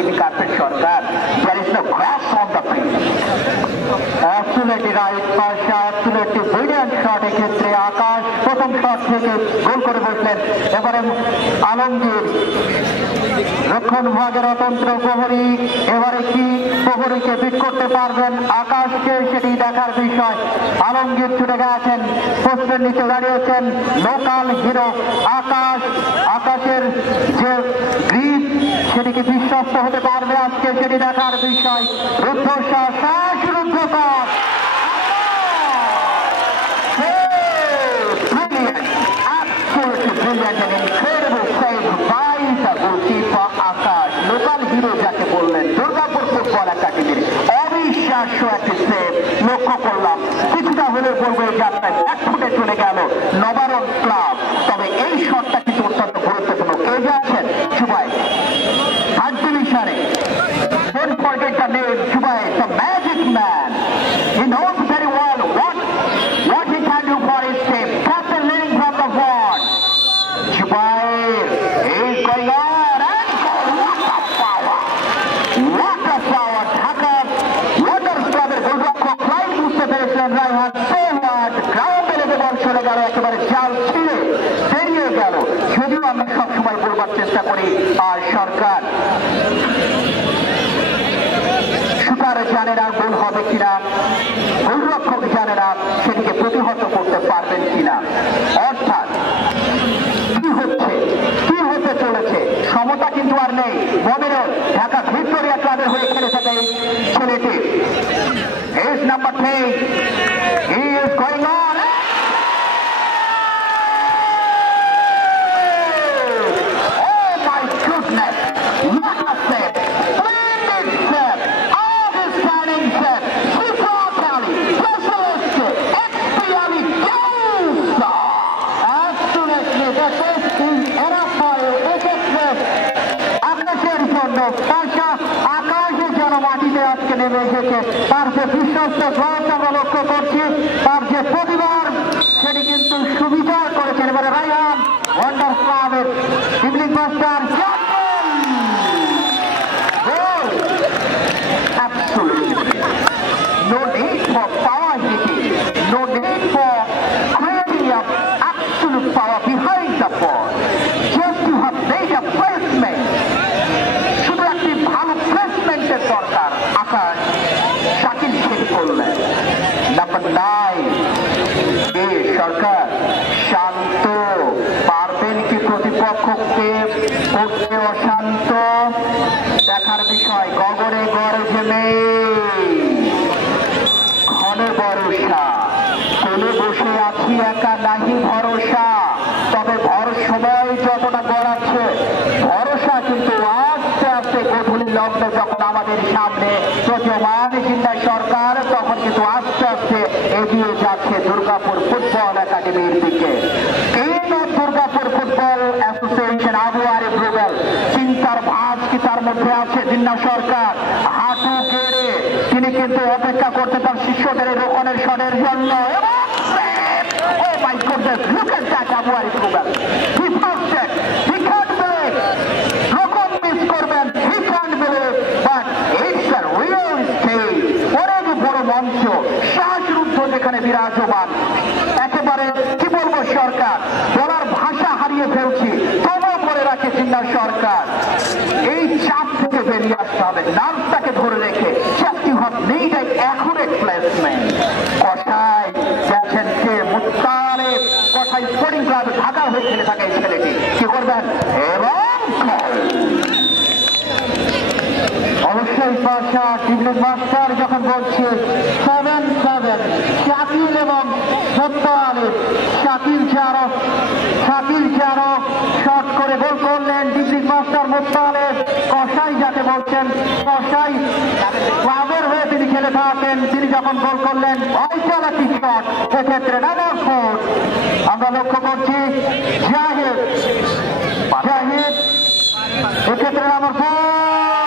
Jimmy Carpet Sarkar, there is no grass on the pitch. Absolutely right, Pasha, absolutely brilliant shot এক্ষেত্রে আকাশ প্রথম shot থেকে গোল করে বসলেন। এবারে আলমগীর রক্ষণ বিভাগের অতন্ত্র প্রহরী, এবারে কি প্রহরীকে বিট করতে পারবেন আকাশকে, সেটি দেখার বিষয়। আলমগীর ছুটে গেছেন, পোস্টের নিচে দাঁড়িয়েছেন লোকাল হিরো আকাশ। আকাশের যে গ্রিপ সেটিকে বিশ্বস্ত হতে পারবে আজকে, সেটি দেখার বিষয়। রুদ্ধশ্বাস রুদ্ধকর লোকাল হিরো যাকে বললেন দুর্গাপুর ফুটবল একাডেমির অবিশ্বাস্য একটি সেভ লক্ষ্য করলাম। কিছুটা হলে বলবো এই যাত্রায় এক ফুটে চলে গেল নবারণ ক্লাব। তবে এই শটটা কিন্তু অত্যন্ত গুরুত্বপূর্ণ। কে যাচ্ছেন? জুবাই, থার্ড ডিভিশনে। Don't forget the name Jubai, the magic man. He knows very well what he can do for his team. Captain leading from the front. Jubai is going on and what a power! What a power! Dhaka Waters Clubের গোলরক্ষক Clive বুঝতে পেরেছিলেন Raihan forward গ্রাউন্ডে লেগে বল চলে গেল, একেবারে জাল ছিঁড়ে বেরিয়ে গেল। যদিও আমরা সবসময় বলবার চেষ্টা করি সরকার জানে না গোল হবে কিনা, গোলরক্ষক জানে না সেটিকে প্রতিহত করতে পারবেন কিনা। অর্থাৎ কি হচ্ছে, কি হতে চলেছে, সমতা কিন্তু আর নেই। মমিনুল ঢাকা ভিক্টোরিয়া ক্লাবের হয়ে খেলে থাকে এই ছেলেটি। As number 3, he is going on. Oh my goodness, what a save, splendid save. আকাশে যেন মাটিতে আজকে নেমে এসেছে, তার যে বিশ্বস্ত গ্লাস আমরা লক্ষ্য করছি, তার যে প্রতিবার সেটি কিন্তু সুবিচার করেছেন। এবারে রায়হান ওয়ান্ডার ক্লাবের evening master no need for power hitting, no need for creating an absolute power behind the ball, just to have made a placement. শুধু একটি ভালো প্লেসমেন্টের দরকার। আকাশ শাকিল শেখ করলেন। নাম্বার 9 এ সরকার শান্ত, পারবেন কি প্রতিপক্ষকে করতে অশান্ত, দেখার বিষয়। গগনে গর্জনে ঘন ভরসা, কোলে বসে আছি একা নাহি ভরসা। তবে সময় যতটা গড়াচ্ছে ভরসা কিন্তু আস্তে আস্তে গধূলি লগ্নে যখন আমাদের সামনে প্রতীয়মান জিন্না সরকার, তখন কিন্তু আস্তে আস্তে এগিয়ে যাচ্ছে দুর্গাপুর ফুটবল একাডেমির দিকে। King of Durgapur football association Abu Arif Rubel, চিন্তার ভাঁজ কি তার মধ্যে আছে জিন্না সরকার। হাঁটু গেড়ে তিনি কিন্তু অপেক্ষা করতে তার শিষ্যদের রোকনের শটের জন্য। Oh my goodness, look at that Abu Arif Rubel. He passed it. He can't believe. Rokon miss করবেন, he can't believe. But it's a real stage. অনেক বড় মঞ্চ, শ্বাসরুদ্ধ যেখানে বিরাজমান। একেবারে কি বলবো সরকার, বলার ভাষা হারিয়ে ফেলছি। তবুও করে রাখে জিন্না সরকার। এই চাপ থেকে বেরিয়ে আসতে হবে, নার্ভটাকে ধরে রেখে। Just you have made an accurate placement. কষাই যাচ্ছেন কে? মুত্তালে কষাই স্পোর্টিং ক্লাব ঢাকার হয়ে খেলে থাকে এই ছেলেটি। কি করবেন? এবং অবশ্যই পাশা টিভি মাস্টার যখন বলছে 7-7 শাকিল এবং মুত্তালে, শাকিল চারো শট করে গোল করলেন ডিগ্রি মাস্টার মুত্তালে। কষাই যাকে বলছেন, কষাই ক্লাবের হয়ে তিনি খেলে থাকেন, তিনি যখন গোল করলেন ভাইটাল একটি শট। সেক্ষেত্রে নাম্বার 4 আমরা লক্ষ্য করছি জাহিদ, এক্ষেত্রে নাম্বার 4